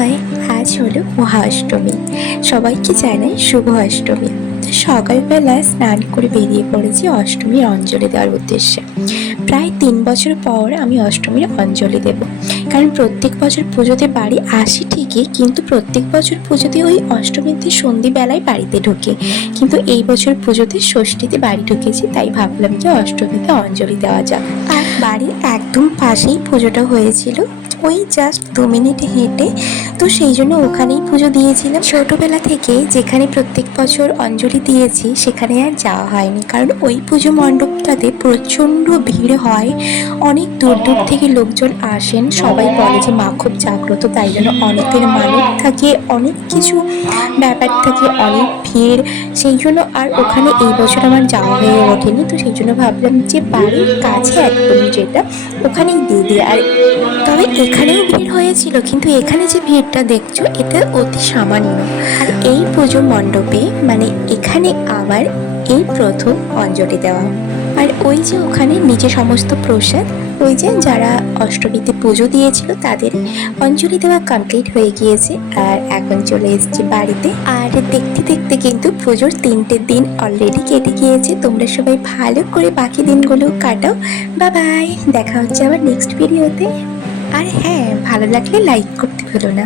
High, আজ হলো মহা অষ্টমী। সবাইকে জানাই শুভ অষ্টমী। তো সকালবেলা স্নান করে বেরিয়ে পড়েছি অষ্টমীর অঞ্জলি দেওয়ার উদ্দেশ্যে। প্রায় 3 বছর পর আমি অষ্টমীর অঞ্জলি দেব। কারণ প্রত্যেক বছর পুজোতে বাড়ি আসি ঠিকই, কিন্তু প্রত্যেক বছর পুজোতে ওই অষ্টমীর দিন সন্ধ্যেবেলায় বাড়িতে ঢুকি। কিন্তু এই বছর পুজোতে ষষ্ঠীতে বাড়ি ঢুকেছি, তাই ভাবলাম যে অষ্টমীতে অঞ্জলি দেওয়া যাক। আর বাড়ির একদম পাশেই পুজোটা হয়েছিল, ওই জাস্ট 2 মিনিট হেঁটে। তো সেই জন্য ওখানেই পুজো দিয়েছিলাম। ছোটবেলা থেকে যেখানে প্রত্যেক বছর অঞ্জলি দিয়েছি সেখানে আর যাওয়া হয়নি, কারণ ওই পুজো মণ্ডপটাতে প্রচণ্ড ভিড় হয়। অনেক দূর দূর থেকে লোকজন আসেন, সবাই বলে যে মা খুব জাগ্রত, তাই জন্য অনেকের মানত থাকে, অনেক কিছু ব্যাপার থাকে, অনেক ভিড়। সেই জন্য আর ওখানে এই বছর আমার যাওয়া হয়ে ওঠেনি। তো সেই জন্য ভাবলাম যে বাড়ির কাছে একদম যেটা, ওখানেই দিয়ে দিই। আর তবে এখানেও ভিড় হয়েছিল, কিন্তু এখানে যে ভিড়টা দেখছো এটা অতি সামান্য। আর এই পুজো মণ্ডপে মানে এখানে আমার এই প্রথম অঞ্জলি দেওয়া। আর ওই যে ওখানে নিচে সমস্ত প্রসাদ, ওই যে যারা অষ্টমীতে পুজো দিয়েছিল তাদের অঞ্জলি দেওয়া কমপ্লিট হয়ে গিয়েছে। আর এখন চলে এসেছি বাড়িতে। আর দেখতে দেখতে কিন্তু পুজোর 3টে দিন অলরেডি কেটে গিয়েছে। তোমরা সবাই ভালো করে বাকি দিনগুলো কাটাও। বাই, দেখা হচ্ছে আবার নেক্সট ভিডিওতে। আর হ্যাঁ, ভালো লাগলে লাইক করতে ভুলো না।